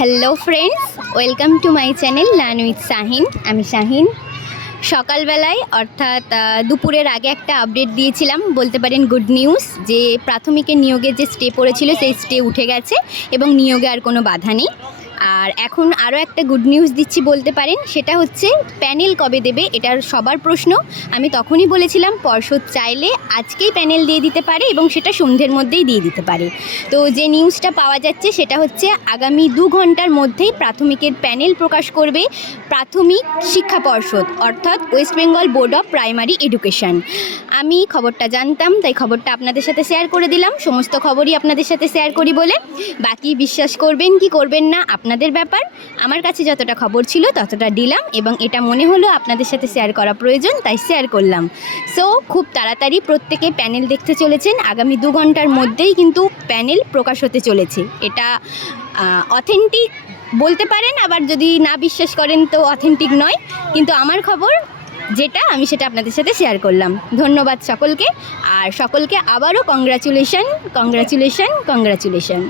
Hello friends welcome to my channel learn with Shahin আমি শাহিন সকালবেলায়, অর্থাৎ দুপুরের আগে একটা আপডেট দিয়েছিলাম। বলতে পারেন গুড নিউজ যে প্রাথমিকের নিয়োগের যে স্টে পড়েছিল, সেই স্টে উঠে গেছে এবং নিয়োগে আর কোনো বাধা নেই। আর এখন আরও একটা গুড নিউজ দিচ্ছি বলতে পারেন, সেটা হচ্ছে প্যানেল কবে দেবে এটার সবার প্রশ্ন। আমি তখনই বলেছিলাম, পর্ষদ চাইলে আজকেই প্যানেল দিয়ে দিতে পারে এবং সেটা সন্ধ্যের মধ্যেই দিয়ে দিতে পারে। তো যে নিউজটা পাওয়া যাচ্ছে, সেটা হচ্ছে আগামী দু ঘণ্টার মধ্যেই প্রাথমিকের প্যানেল প্রকাশ করবে প্রাথমিক শিক্ষা পর্ষদ, অর্থাৎ West Bengal board of primary education আমি খবরটা জানতাম, তাই খবরটা আপনাদের সাথে শেয়ার করে দিলাম। সমস্ত খবরই আপনাদের সাথে শেয়ার করি বলে। বাকি বিশ্বাস করবেন কি করবেন না আপনাদের ব্যাপার। আমার কাছে যতটা খবর ছিল ততটা দিলাম এবং এটা মনে হলো আপনাদের সাথে শেয়ার করা প্রয়োজন, তাই শেয়ার করলাম। সো খুব তাড়াতাড়ি প্রত্যেকে প্যানেল দেখতে চলেছেন। আগামী দু ঘণ্টার মধ্যেই কিন্তু প্যানেল প্রকাশ হতে চলেছে। এটা অথেন্টিক বলতে পারেন, আবার যদি না বিশ্বাস করেন তো অথেন্টিক নয়। কিন্তু আমার খবর যেটা, আমি সেটা আপনাদের সাথে শেয়ার করলাম। ধন্যবাদ সকলকে। আর সকলকে আবারও কংগ্রাচুলেশন কংগ্রাচুলেশন কংগ্রাচুলেশন